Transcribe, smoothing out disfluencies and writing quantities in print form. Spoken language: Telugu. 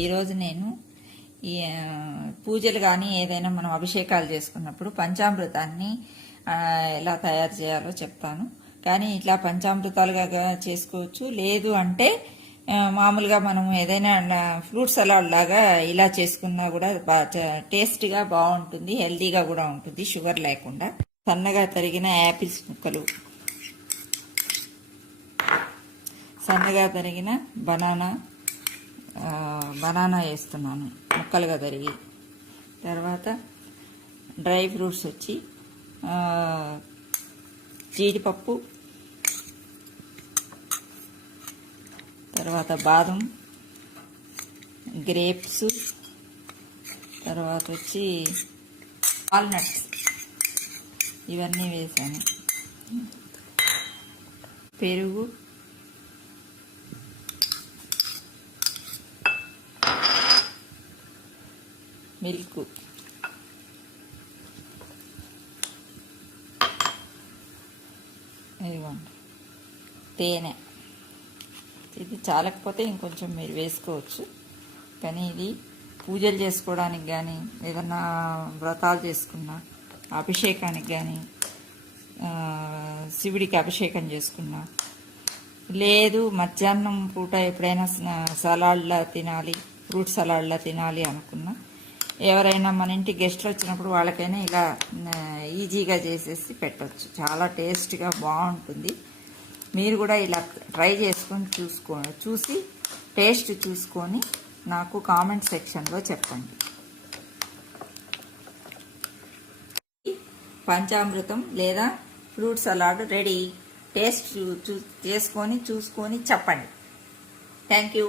ఈరోజు నేను ఈ పూజలు కానీ ఏదైనా మనం అభిషేకాలు చేసుకున్నప్పుడు పంచామృతాన్ని ఎలా తయారు చేయాలో చెప్తాను. కానీ ఇట్లా పంచామృతాలుగా చేసుకోవచ్చు, లేదు అంటే మామూలుగా మనం ఏదైనా ఫ్రూట్ సలాడ్ లాగా ఇలా చేసుకున్నా కూడా టేస్ట్గా బాగుంటుంది, హెల్తీగా కూడా ఉంటుంది, షుగర్ లేకుండా. సన్నగా తరిగిన యాపిల్స్ ముక్కలు, సన్నగా తరిగిన బనానా వేస్తున్నాను ముక్కలుగా తరిగి. తర్వాత డ్రై ఫ్రూట్స్ వచ్చి జీడిపప్పు, తర్వాత బాదం, గ్రేప్స్, తర్వాత వచ్చి వాల్నట్స్, ఇవన్నీ వేసాను. పెరుగు, మిల్క్, ఇదిగోండి తేనె. ఇది చాలకపోతే ఇంకొంచెం మీరు వేసుకోవచ్చు, కానీ ఇది పూజలు చేసుకోవడానికి కానీ ఏదన్నా వ్రతాలు చేసుకున్నా, అభిషేకానికి కానీ, శివుడికి అభిషేకం చేసుకున్నా, లేదు మధ్యాహ్నం పూట ఎప్పుడైనా సలాడ్లా తినాలి, ఫ్రూట్ సలాడ్లా తినాలి అనుకున్నా, ఎవరైనా మన ఇంటికి గెస్ట్లు వచ్చినప్పుడు వాళ్ళకైనా ఇలా ఈజీగా చేసేసి పెట్టవచ్చు. చాలా టేస్ట్గా బాగుంటుంది. మీరు కూడా ఇలా ట్రై చేసుకొని చూసి టేస్ట్ చూసుకొని నాకు కామెంట్ సెక్షన్లో చెప్పండి. పంచామృతం లేదా ఫ్రూట్ సలాడ్ రెడీ. టేస్ట్ చూసుకొని చెప్పండి. Thank you.